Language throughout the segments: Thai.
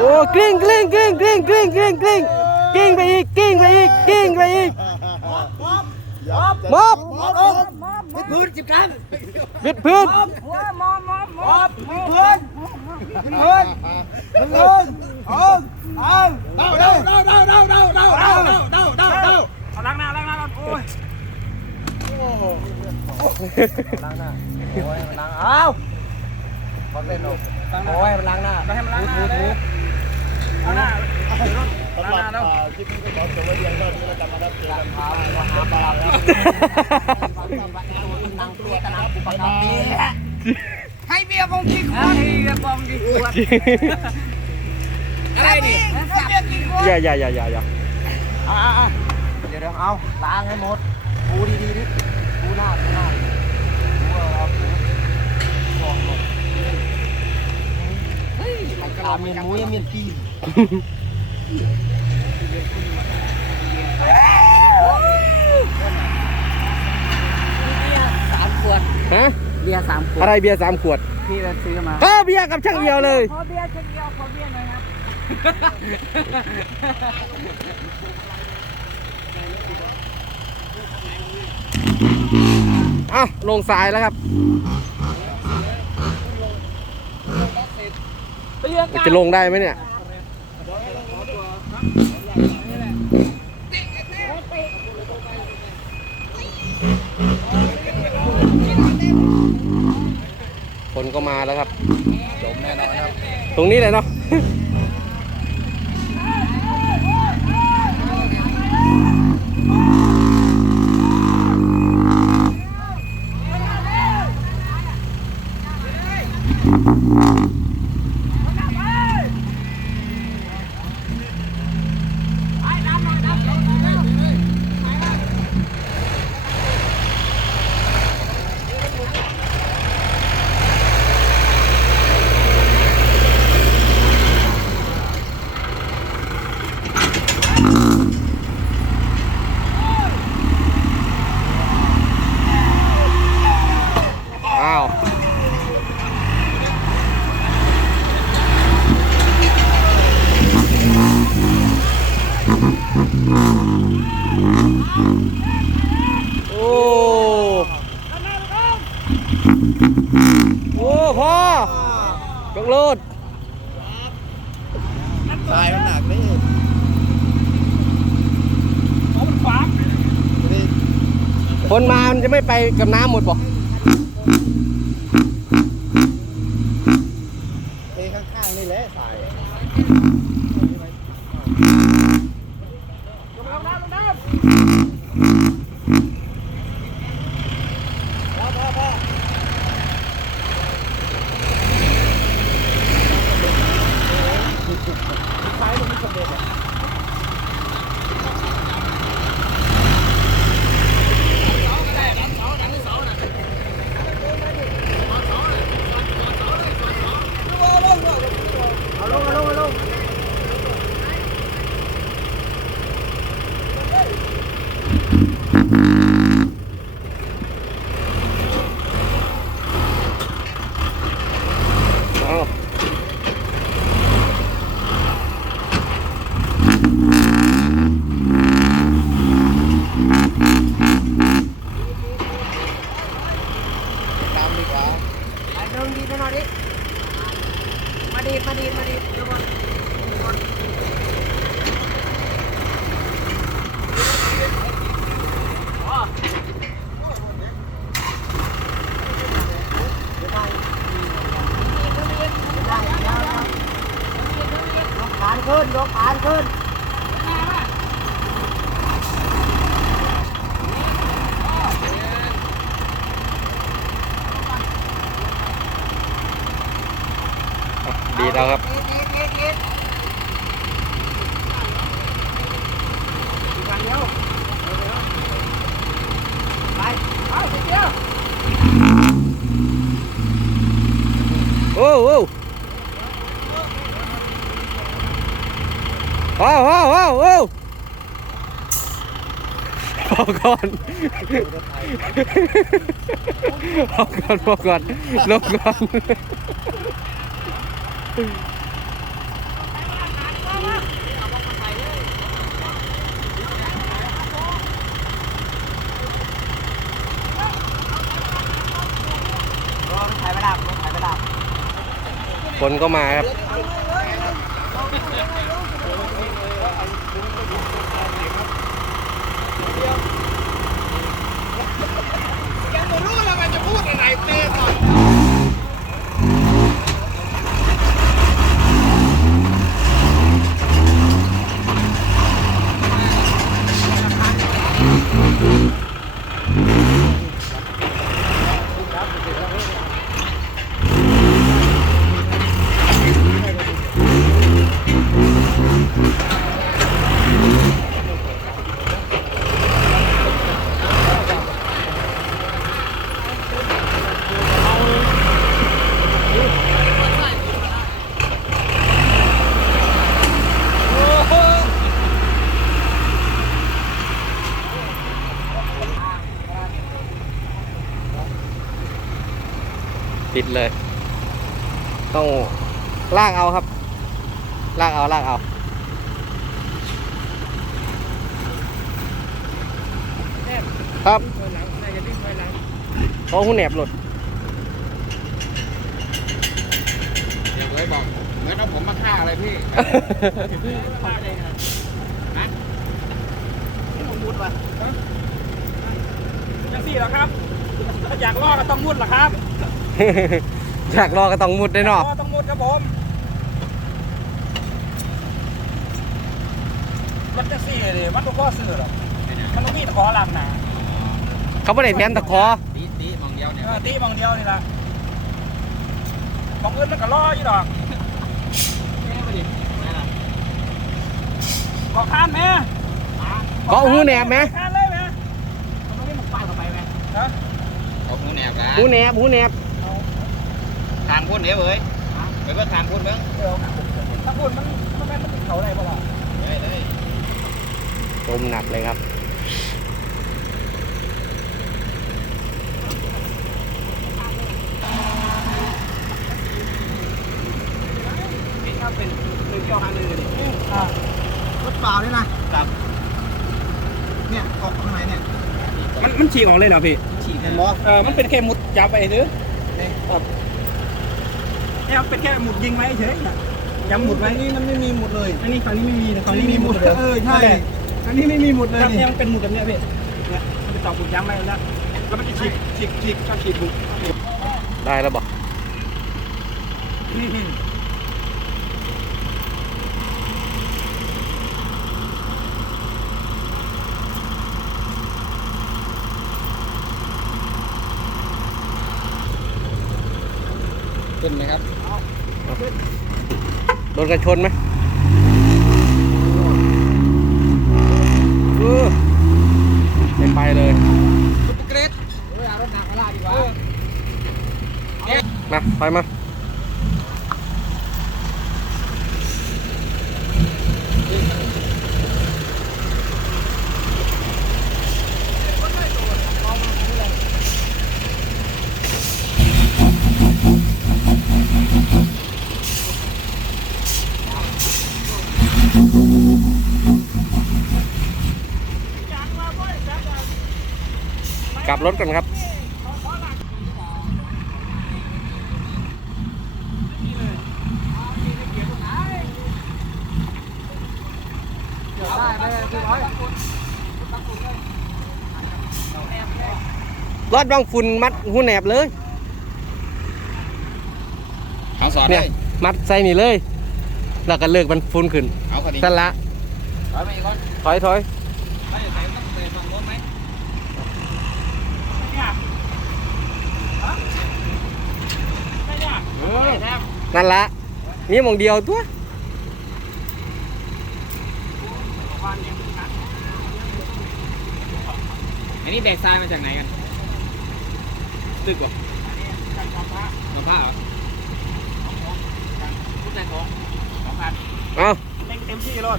โอ้กลิ้งกลิ้งกลิ้งกลิ้งกลิ้งกลิ้งกลิ้งกลิ้งไปอีกกลิ้งไปอีกกลิ้งไปอีกมอบมอบมอบพื้นจิบกันวิดพื้นหัวมอมอมมอบพื้นพื้น พื้นเอาเอาเดาเดาเดาเดาเดาเดาเดาเดาเดาเดาเดาเดาเอาล้างหน้าล้างหน้าก่อนโอ้ยล้างหน้าโอ้ยมันล้างเอาขอเต้นหน่อยโอ้ยมันล้างหน้าไปให้มันล้างหน้าเลยล้างหน้าเอาไปรถล้างหน้าแล้วคลิปนี้ก็ขอจบไว้เพียงเท่านี้แล้วกันนะครับเจอกันครับหาปลาแล้วนางเปียกันนางปุปกาเปียให้เบียร์บงกี่ขวดให้เบียร์บงกี่ขวด อะไรนี่ให้เบียร์กี่ขวดอย่าอย่าอย่าอย่าอย่าอ่าเดี๋ยวเดี๋ยวเอาล้างให้หมดปูดีดีดิปูหน้าปูหน้าปูเอาปูบอกหมดเฮ้ยมันกระลาเมียนมุ้ยเมียนกีนสามขวดฮะเบียร์สามขวดอะไรเบียร์สามขวดพี่เราซื้อมาเออเบียร์กับช่างเอียวเลยขอเบียร์เช่นเดียวขอเบียร์หน่อยครั บอะลงทรายแล้วครับจะลงได้ไหมเนี่ยคนก็มาแล้วครับ จมแน่นอนครับ ตรงนี้เลยเนาะ Mm-hmm. โอ้พ่อยกโลดทรายมันหนักนี่คนมามันจะไม่ไปกับน้ำหมดบอกเทข้างๆนี่แหละทรายลงน้ำลงน้ำ ดีมาดีมาดีดระวัง Yeah. Whoa, whoa. Oh, oh, oh, oh. Oh, God. oh, God, oh, God. No, God. คนก็มาครับติดเลย ต้องลากเอาครับ ลากเอาลากเอา ครับเพราะหุ้นแหนบหลุดเดี๋ยวเลยบอกเหมือนเอาผมมาฆ่าอะไรพี่ยังสี่เหรอครับ อยากล่อก็ต้องมุดเหรอครับ อยากรอก็ต้องมุดได้เนาะล่อต้องมุดครับผมมันจะสี่เลยมันต้องข้อสื่อหรอกมันต้องมีตะขอหลังหนาเขาไม่ได้แทนตะขอตีตีมองเดียวเนี่ยเออตีมองเดียวนี่ละมองอื่นมันก็ล่ออยู่ดอกขอข้านไหมเกาะหูแหนบไหมข้านเลยไหมมันต้องมีหมุกป้ายเข้าไปไหมฮะเอาหูแหนบละหูแหนบหูแหนบ ทางพุ่นเดี๋ยวเอ้ยไปเบิ่งทางพุ่นเบิ่งเดี๋ยวถ้าพูดมันมันแม่นมันติดเขาอะไรบ้างวะได้เลยจมหนักเลยครับถ้าเป็นหนึ่งเกี่ยวหางหนึ่งเลยอ่ารถเปล่าด้วยนะครับเนี่ยเกาะข้างในเนี่ยมันมันฉีกออกเลยเหรอพี่ฉีดเห็นบ่เออมันเป็นแค่หมุดจับไปหรือครับ เนี่ยเป็นแค่หมุดยิงไว้เฉยน่ะจำหมุดไว้นี่มันไม่มีหมุดเลยอันนี้ฝั่งนี้ไม่มีนะฝั่งนี้ไม่มีหมุดลยเออใช่อันนี้ไม่มีหมุดเลยครับนี่เนี่ยมันเป็นหมุดแบบเนี้ยพี่เนี่ยมันเป็นต่อหมุดย้ำไว้แล้วแล้วมันจะฉีกฉีกฉีกชอบฉีกหมุดได้แล้วบอก ขึ้นไหมครับโดนกันชนไหมเออไม่ไปเลยเกรดเวลารถหนักมาลาดีกว่ามาไปมา กลับรถกันครับรอดบางฝุ่นมัดหูแหนบเลยเอาสอนเนี่เลยยมัดใส่นี่เลย แล้วก็เลิกมันฝุ่นขึ้นเอาคดีสั่นละ ถอยไปอีกคนถอยถอยถ้าจะถ่ายต้องเตะฝั่งโน้นไหม นั่นละมีหมองเดียวตัวอันนี้แบกทรายมาจากไหนกันตึกเหรอมาผ้าเหรอพูดใจของสองพันเอาเต็มเต็มที่กี่รถ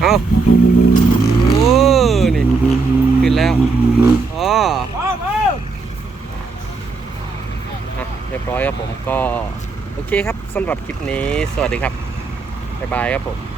เอาโอ้นี่ขึ้นแล้วอ๋อ พร้อมเออ อะเรียบ ร้อยครับผมก็โอเคครับสำหรับคลิปนี้สวัสดีครับบ๊ายบายครับผม